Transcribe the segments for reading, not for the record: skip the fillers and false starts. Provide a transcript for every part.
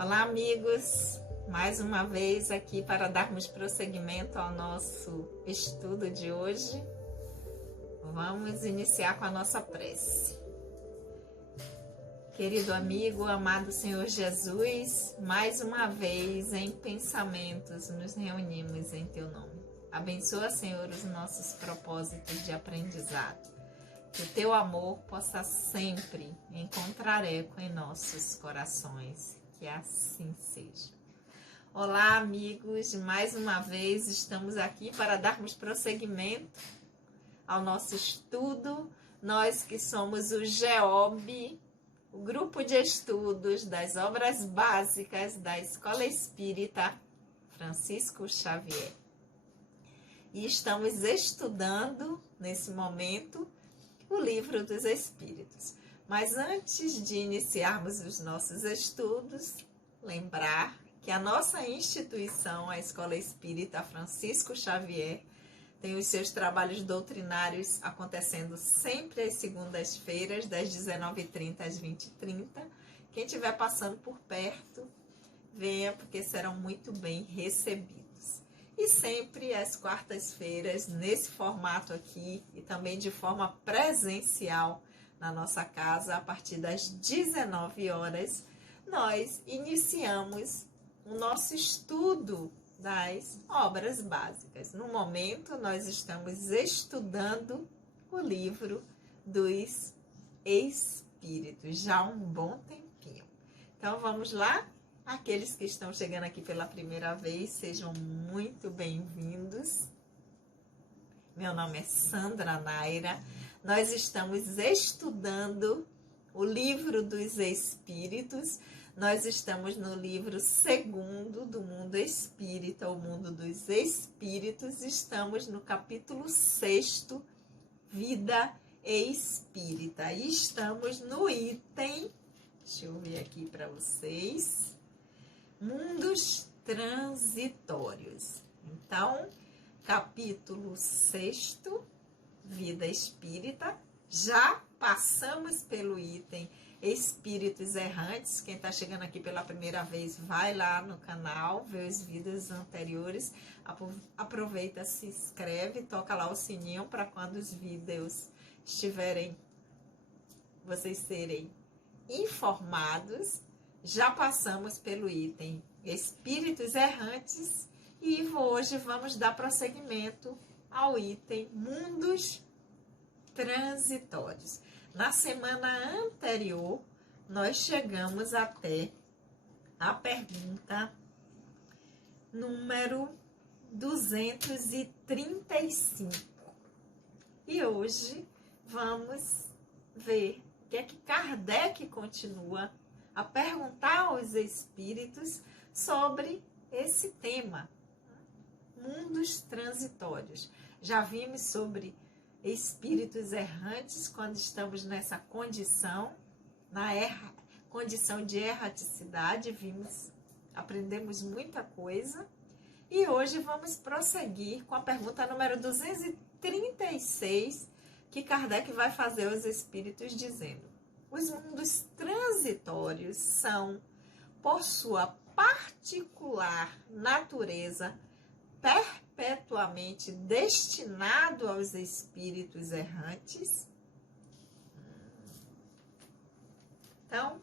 Olá, amigos! Mais uma vez aqui para darmos prosseguimento ao nosso estudo de hoje. Vamos iniciar com a nossa prece. Querido amigo, amado Senhor Jesus, mais uma vez em pensamentos nos reunimos em Teu nome. Abençoa, Senhor, os nossos propósitos de aprendizado. Que o Teu amor possa sempre encontrar eco em nossos corações. Que assim seja. Olá, amigos, mais uma vez estamos aqui para darmos prosseguimento ao nosso estudo. Nós que somos o GEOB, o Grupo de Estudos das Obras Básicas da Escola Espírita Francisco Xavier. E estamos estudando, nesse momento, o Livro dos Espíritos. Mas antes de iniciarmos os nossos estudos, lembrar que a nossa instituição, a Escola Espírita Francisco Xavier, tem os seus trabalhos doutrinários acontecendo sempre às segundas-feiras, das 19h30 às 20h30. Quem estiver passando por perto, venha, porque serão muito bem recebidos. E sempre às quartas-feiras, nesse formato aqui, e também de forma presencial, na nossa casa, a partir das 19 horas, nós iniciamos o nosso estudo das obras básicas. No momento, nós estamos estudando o livro dos Espíritos, já há um bom tempinho. Então, vamos lá? Aqueles que estão chegando aqui pela primeira vez, sejam muito bem-vindos. Meu nome é Sandra Naira. Nós estamos estudando o Livro dos Espíritos. Nós estamos no livro 2º do Mundo Espírita, o Mundo dos Espíritos. Estamos no capítulo 6º, Vida Espírita. E estamos no item, deixa eu ver aqui para vocês, Mundos Transitórios. Então, capítulo 6º, Vida Espírita. Já passamos pelo item Espíritos Errantes. Quem está chegando aqui pela primeira vez, vai lá no canal, vê os vídeos anteriores. Aproveita, se inscreve, toca lá o sininho para quando os vídeos estiverem, vocês serem informados. Já passamos pelo item Espíritos Errantes e hoje vamos dar prosseguimento ao item Mundos Transitórios. Na semana anterior, nós chegamos até a pergunta número 235. E hoje vamos ver o que é que Kardec continua a perguntar aos espíritos sobre esse tema, mundos transitórios. Já vimos sobre espíritos errantes quando estamos nessa condição, condição de erraticidade, aprendemos muita coisa. E hoje vamos prosseguir com a pergunta número 236, que Kardec vai fazer aos espíritos dizendo: os mundos transitórios são, por sua particular natureza, perpetuamente destinado aos espíritos errantes? Então,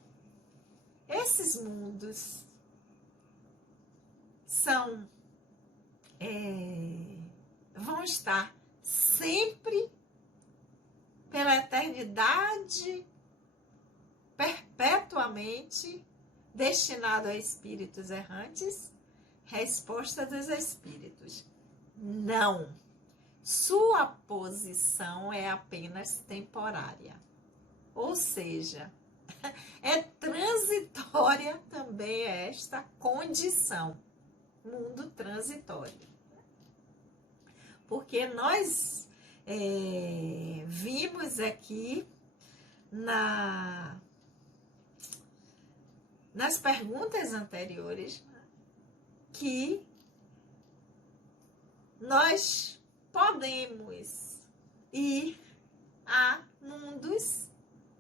esses mundos vão estar sempre pela eternidade, perpetuamente destinado a espíritos errantes? Resposta dos espíritos: não. Sua posição é apenas temporária. Ou seja, é transitória também esta condição, mundo transitório. Porque nós vimos aqui nas perguntas anteriores que nós podemos ir a mundos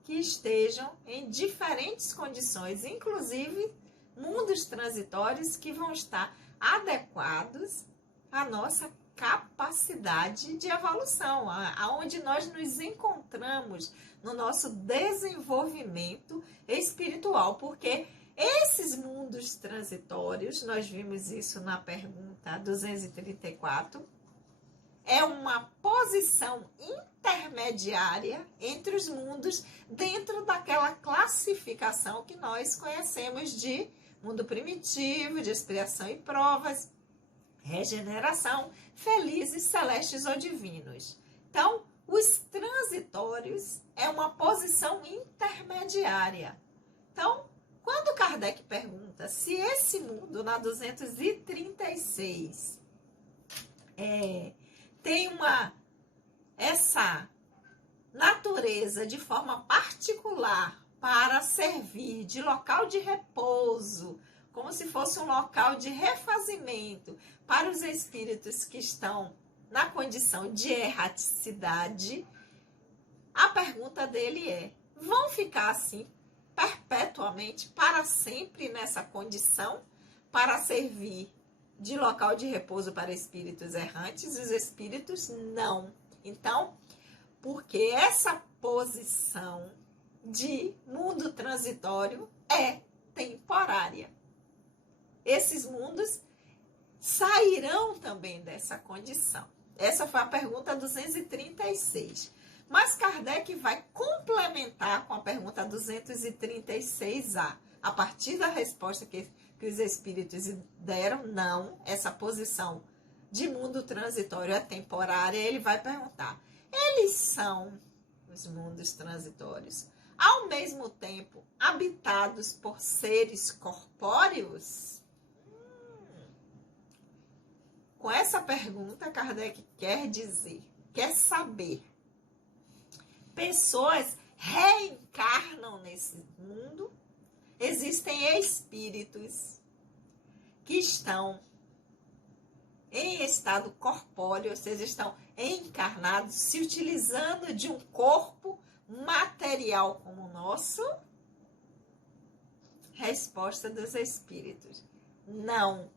que estejam em diferentes condições, inclusive mundos transitórios que vão estar adequados à nossa capacidade de evolução, aonde nós nos encontramos no nosso desenvolvimento espiritual, porque esses mundos transitórios, nós vimos isso na pergunta 234, é uma posição intermediária entre os mundos dentro daquela classificação que nós conhecemos de mundo primitivo, de expiação e provas, regeneração, felizes, celestes ou divinos. Então, os transitórios é uma posição intermediária. Então, quando Kardec pergunta se esse mundo, na 236, tem essa natureza de forma particular para servir de local de repouso, como se fosse um local de refazimento para os espíritos que estão na condição de erraticidade, a pergunta dele é: vão ficar assim perpetuamente, para sempre nessa condição, para servir de local de repouso para espíritos errantes? Os espíritos não. Então, porque essa posição de mundo transitório é temporária. Esses mundos sairão também dessa condição. Essa foi a pergunta 236. Mas Kardec vai complementar com a pergunta 236A. A partir da resposta que os espíritos deram, não, essa posição de mundo transitório é temporária, ele vai perguntar: eles são, os mundos transitórios, ao mesmo tempo habitados por seres corpóreos? Com essa pergunta, Kardec quer saber, pessoas reencarnam nesse mundo? Existem espíritos que estão em estado corpóreo, ou seja, estão encarnados, se utilizando de um corpo material como o nosso? Resposta dos espíritos: não.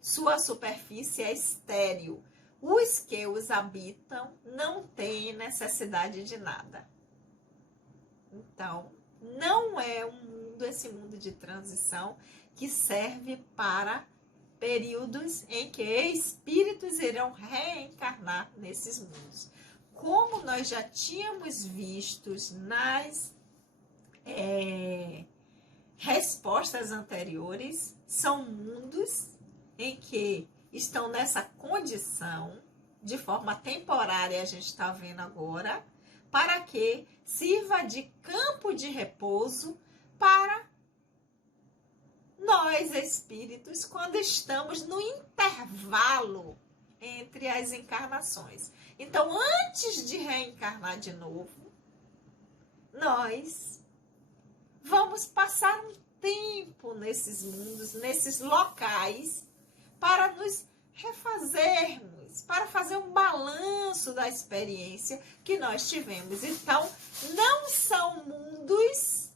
Sua superfície é estéril. Os que os habitam não têm necessidade de nada. Então, não é esse mundo de transição que serve para períodos em que espíritos irão reencarnar nesses mundos. Como nós já tínhamos visto nas respostas anteriores, são mundos em que estão nessa condição, de forma temporária, a gente está vendo agora, para que sirva de campo de repouso para nós, espíritos, quando estamos no intervalo entre as encarnações. Então, antes de reencarnar de novo, nós vamos passar um tempo nesses mundos, nesses locais, para nos refazermos, para fazer um balanço da experiência que nós tivemos. Então, não são mundos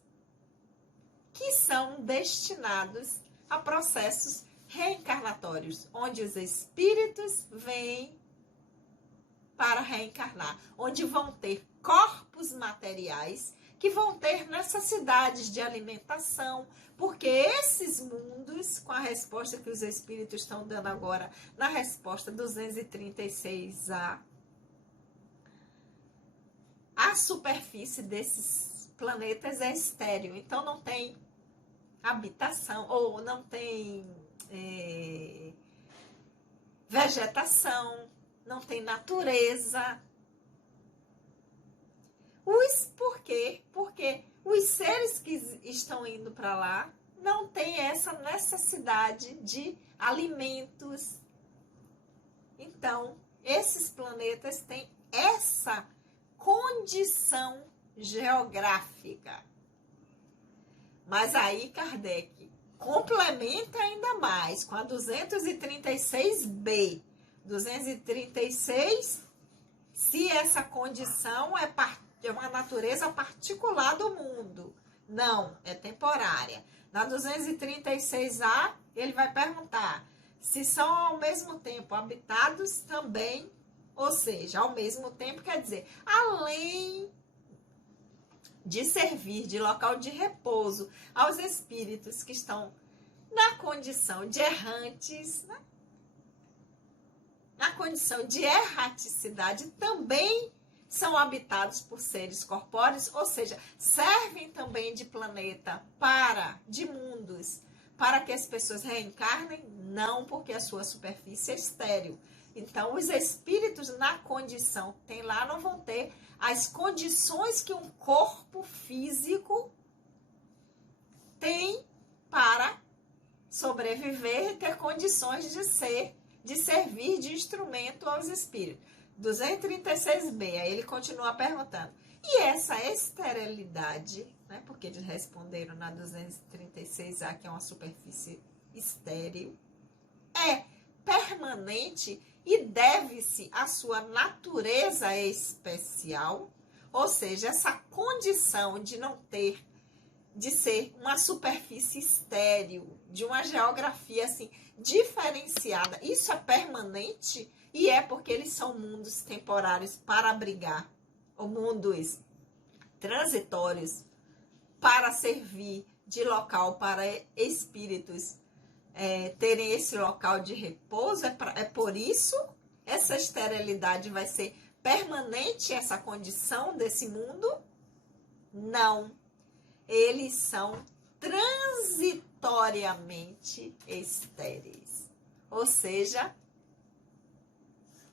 que são destinados a processos reencarnatórios, onde os espíritos vêm para reencarnar, onde vão ter corpos materiais que vão ter necessidades de alimentação, porque esses mundos, com a resposta que os espíritos estão dando agora, na resposta 236A, a superfície desses planetas é estéril, então não tem habitação, ou não tem vegetação, não tem natureza. Por quê? Porque os seres que estão indo para lá não têm essa necessidade de alimentos. Então, esses planetas têm essa condição geográfica. Mas aí Kardec complementa ainda mais com a 236B. 236, se essa condição é uma natureza particular do mundo, Não, é temporária. Na 236A, ele vai perguntar se são ao mesmo tempo habitados também, ou seja, ao mesmo tempo quer dizer, além de servir de local de repouso aos espíritos que estão na condição de errantes, né? Na condição de erraticidade, também são habitados por seres corpóreos, ou seja, servem também de planeta de mundos, para que as pessoas reencarnem, não porque a sua superfície é estéril. Então, os espíritos na condição que tem lá não vão ter as condições que um corpo físico tem para sobreviver e ter condições de servir de instrumento aos espíritos. 236b, aí ele continua perguntando, e essa esterilidade, né, porque eles responderam na 236a que é uma superfície estéril, é permanente e deve-se à sua natureza especial, ou seja, essa condição de não ter, de ser uma superfície estéril, de uma geografia assim diferenciada, isso é permanente e é porque eles são mundos temporários para abrigar, ou mundos transitórios para servir de local para espíritos terem esse local de repouso. É por isso essa esterilidade vai ser permanente, essa condição desse mundo? Não. Eles são transitoriamente estéreis. Ou seja,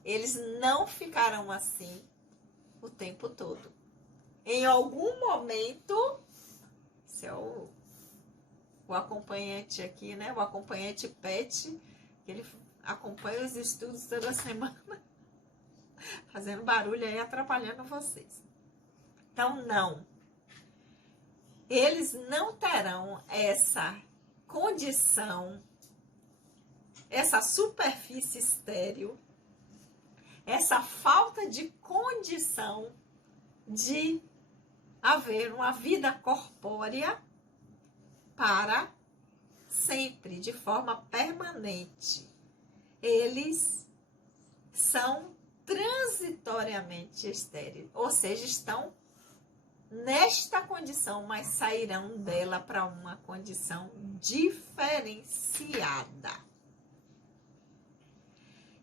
eles não ficarão assim o tempo todo. Em algum momento, esse é o acompanhante aqui, né? O acompanhante PET, ele acompanha os estudos toda semana, fazendo barulho aí, atrapalhando vocês. Então, não. Eles não terão essa condição, essa superfície estéril, essa falta de condição de haver uma vida corpórea para sempre, de forma permanente. Eles são transitoriamente estéreis, ou seja, estão nesta condição, mas sairão dela para uma condição diferenciada.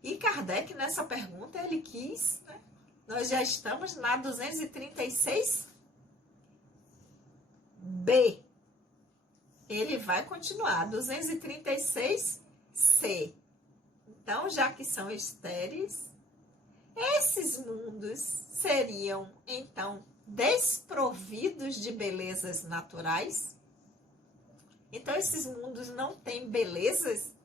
E Kardec, nessa pergunta, ele quis, né? Nós já estamos na 236B. Ele vai continuar, 236C. Então, já que são estéreis, esses mundos seriam, então, desprovidos de belezas naturais. Então, esses mundos não têm belezas?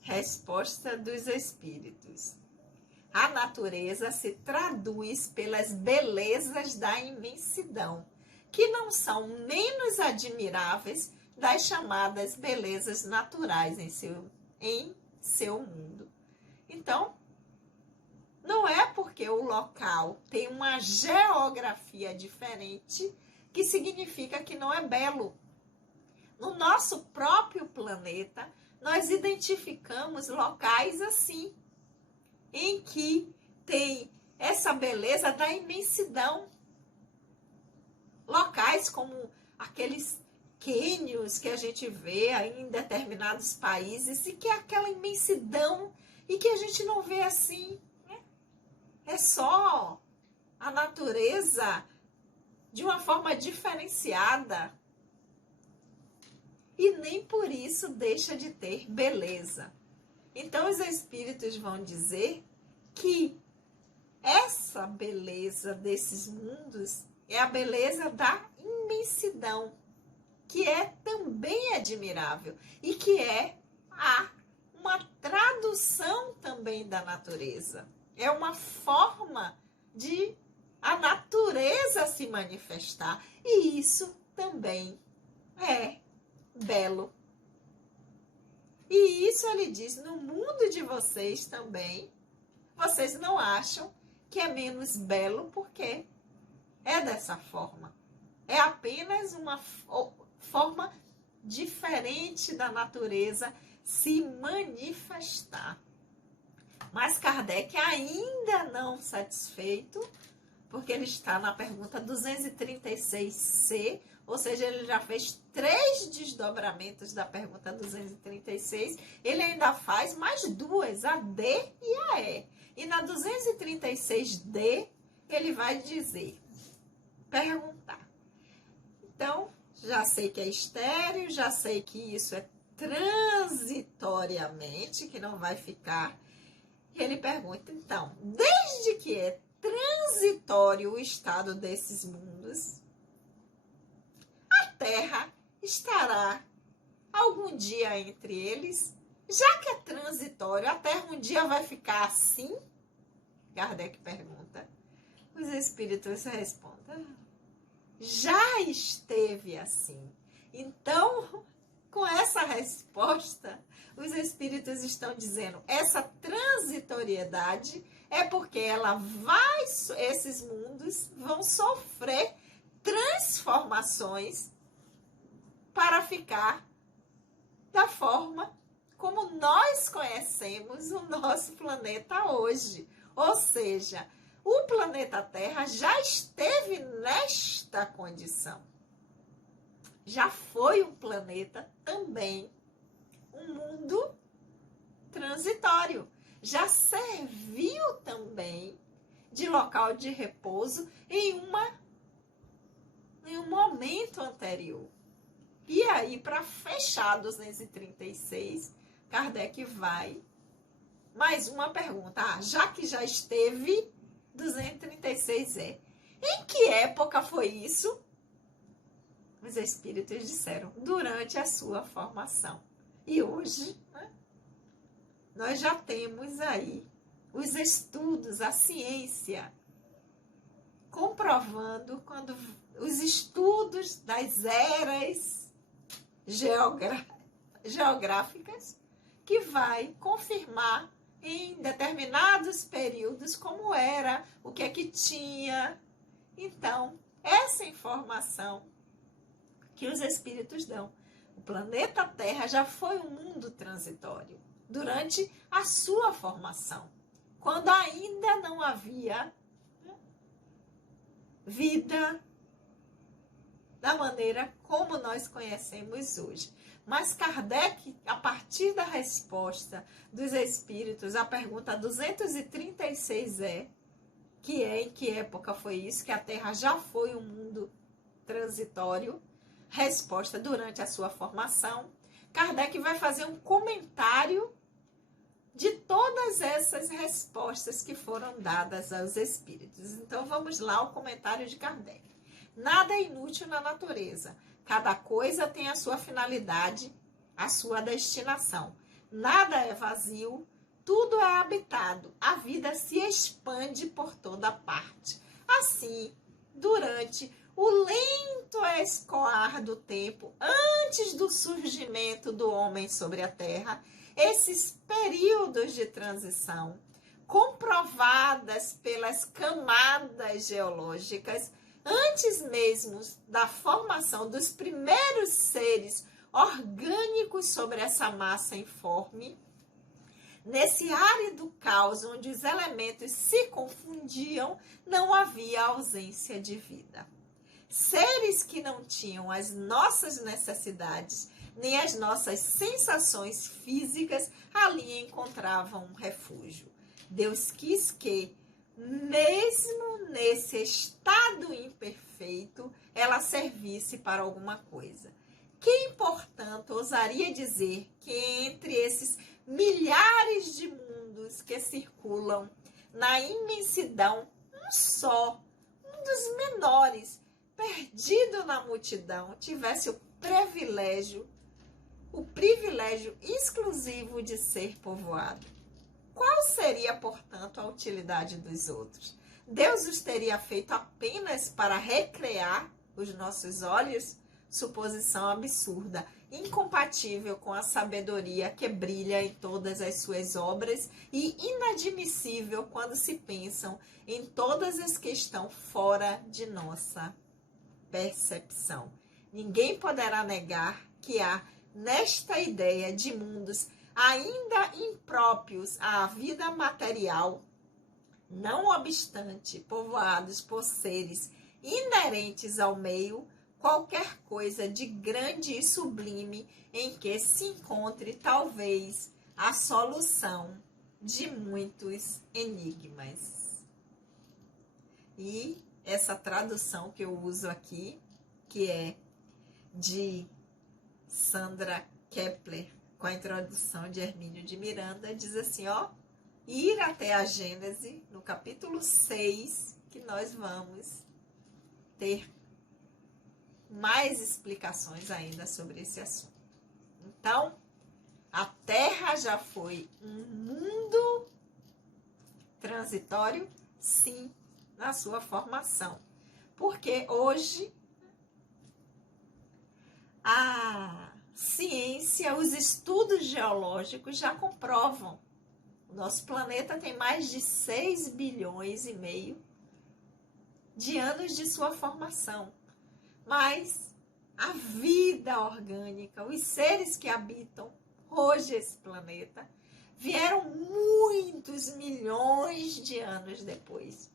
Resposta dos espíritos. A natureza se traduz pelas belezas da imensidão, que não são menos admiráveis das chamadas belezas naturais em seu mundo. Então, não é porque o local tem uma geografia diferente que significa que não é belo. No nosso próprio planeta, nós identificamos locais assim, em que tem essa beleza da imensidão. Locais como aqueles cânions que a gente vê em determinados países e que é aquela imensidão e que a gente não vê assim. É só a natureza de uma forma diferenciada. E nem por isso deixa de ter beleza. Então, os espíritos vão dizer que essa beleza desses mundos é a beleza da imensidão, que é também admirável e que é uma tradução também da natureza. É uma forma de a natureza se manifestar. E isso também é belo. E isso ele diz, no mundo de vocês também, vocês não acham que é menos belo porque dessa forma. É apenas uma forma diferente da natureza se manifestar. Mas Kardec, ainda não satisfeito, porque ele está na pergunta 236C, ou seja, ele já fez 3 desdobramentos da pergunta 236, ele ainda faz mais 2, a D e a E. E na 236D, ele vai dizer, perguntar. Então, já sei que é estéril, já sei que isso é transitoriamente, que não vai ficar. Ele pergunta, então, desde que é transitório o estado desses mundos, a Terra estará algum dia entre eles? Já que é transitório, a Terra um dia vai ficar assim? Kardec pergunta. Os espíritos respondem, já esteve assim. Então, com essa resposta, os espíritos estão dizendo, essa transitoriedade é porque esses mundos vão sofrer transformações para ficar da forma como nós conhecemos o nosso planeta hoje. Ou seja, o planeta Terra já esteve nesta condição. Já foi um planeta também, um mundo transitório. Já serviu também de local de repouso em um momento anterior. E aí, para fechar 236, Kardec vai mais uma pergunta. Já que já esteve, 236 em que época foi isso? Os espíritos disseram, durante a sua formação. E hoje, né, nós já temos aí os estudos, a ciência, comprovando quando os estudos das eras geográficas, que vai confirmar em determinados períodos como era, o que é que tinha. Então, essa informação que os espíritos dão. O planeta Terra já foi um mundo transitório durante a sua formação, quando ainda não havia vida da maneira como nós conhecemos hoje. Mas Kardec, a partir da resposta dos espíritos, a pergunta 236 que é em que época foi isso, que a Terra já foi um mundo transitório, resposta durante a sua formação. Kardec vai fazer um comentário de todas essas respostas que foram dadas aos espíritos. Então vamos lá ao comentário de Kardec. Nada é inútil na natureza. Cada coisa tem a sua finalidade, a sua destinação. Nada é vazio, tudo é habitado. A vida se expande por toda parte. Assim, durante o lento escoar do tempo, antes do surgimento do homem sobre a Terra, esses períodos de transição, comprovadas pelas camadas geológicas, antes mesmo da formação dos primeiros seres orgânicos sobre essa massa informe, nesse árido caos onde os elementos se confundiam, não havia ausência de vida. Seres que não tinham as nossas necessidades, nem as nossas sensações físicas, ali encontravam um refúgio. Deus quis que, mesmo nesse estado imperfeito, ela servisse para alguma coisa. Quem, portanto, ousaria dizer que entre esses milhares de mundos que circulam na imensidão, um só, um dos menores, perdido na multidão, tivesse o privilégio exclusivo de ser povoado? Qual seria, portanto, a utilidade dos outros? Deus os teria feito apenas para recrear os nossos olhos? suposição absurda, incompatível com a sabedoria que brilha em todas as suas obras e inadmissível quando se pensam em todas as que estão fora de nossa percepção. Ninguém poderá negar que há nesta ideia de mundos ainda impróprios à vida material, não obstante povoados por seres inerentes ao meio, qualquer coisa de grande e sublime em que se encontre talvez a solução de muitos enigmas. E essa tradução que eu uso aqui, que é de Sandra Kepler, com a introdução de Hermínio de Miranda, diz assim, ó, ir até a Gênese, no capítulo 6, que nós vamos ter mais explicações ainda sobre esse assunto. Então, a Terra já foi um mundo transitório? Sim, na sua formação. Porque hoje a ciência, os estudos geológicos já comprovam. O nosso planeta tem mais de 6,5 bilhões de anos de sua formação. Mas a vida orgânica, os seres que habitam hoje esse planeta, vieram muitos milhões de anos depois.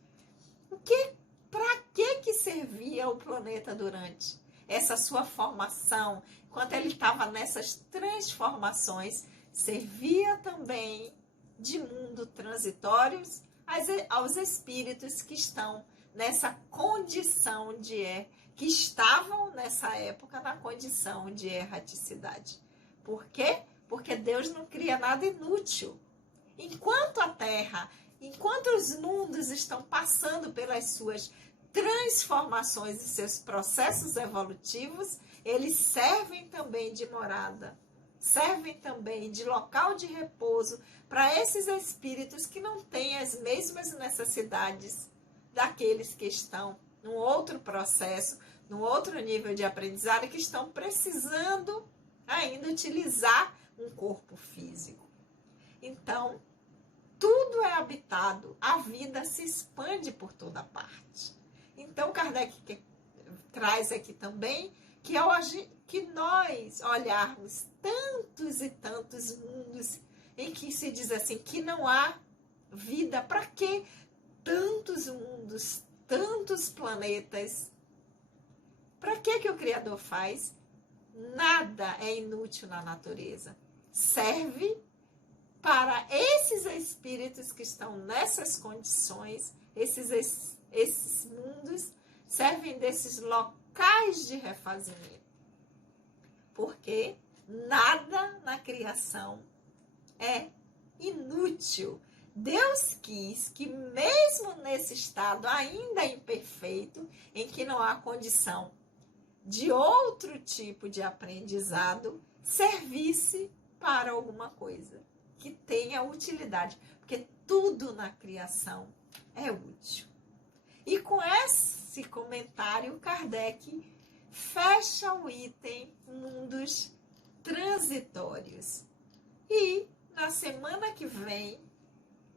Para que servia o planeta durante essa sua formação? Enquanto ele estava nessas transformações, servia também de mundo transitórios aos espíritos que estão nessa condição que estavam nessa época na condição de erraticidade. Por quê? Porque Deus não cria nada inútil. Enquanto a Terra, enquanto os mundos estão passando pelas suas transformações e seus processos evolutivos, eles servem também de morada, servem também de local de repouso para esses espíritos que não têm as mesmas necessidades daqueles que estão num outro processo, num outro nível de aprendizado, que estão precisando ainda utilizar um corpo físico. Então, tudo é habitado, a vida se expande por toda parte. Então, Kardec traz aqui também que nós olharmos tantos e tantos mundos em que se diz assim que não há vida, para que tantos mundos, tantos planetas? Para que o Criador faz? Nada é inútil na natureza. Serve para esses espíritos que estão nessas condições, esses mundos servem desses locais de refazimento. Porque nada na criação é inútil. Deus quis que mesmo nesse estado ainda imperfeito, em que não há condição de outro tipo de aprendizado, servisse para alguma coisa que tenha utilidade, porque tudo na criação é útil. E com esse comentário, Kardec fecha o item mundos transitórios. E na semana que vem,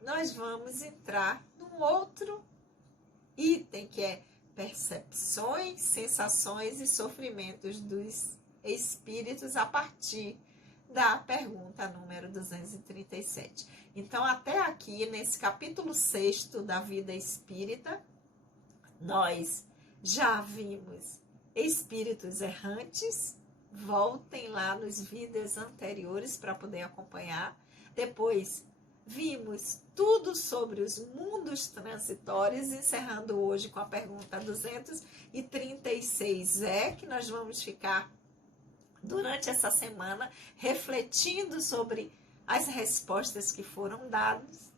nós vamos entrar num outro item, que é percepções, sensações e sofrimentos dos espíritos, a partir da pergunta número 237. Então, até aqui, nesse capítulo 6º da vida espírita, nós já vimos espíritos errantes. Voltem lá nos vídeos anteriores para poder acompanhar. Depois, vimos tudo sobre os mundos transitórios, encerrando hoje com a pergunta 236, que nós vamos ficar durante essa semana refletindo sobre as respostas que foram dadas,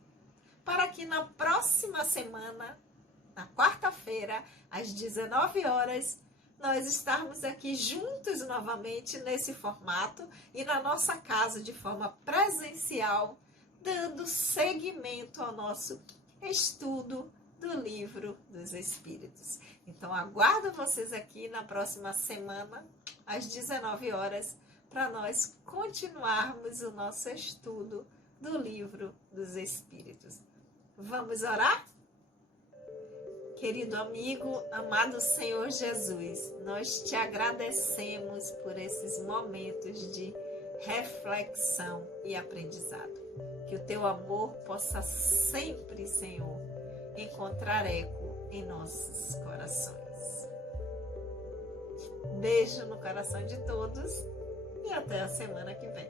para que na próxima semana, na quarta-feira, às 19 horas, nós estarmos aqui juntos novamente nesse formato e na nossa casa de forma presencial, dando seguimento ao nosso estudo do Livro dos Espíritos. Então, aguardo vocês aqui na próxima semana, às 19 horas, para nós continuarmos o nosso estudo do Livro dos Espíritos. Vamos orar? Querido amigo, amado Senhor Jesus, nós te agradecemos por esses momentos de reflexão e aprendizado. Que o teu amor possa sempre, Senhor, encontrar eco em nossos corações. Beijo no coração de todos e até a semana que vem.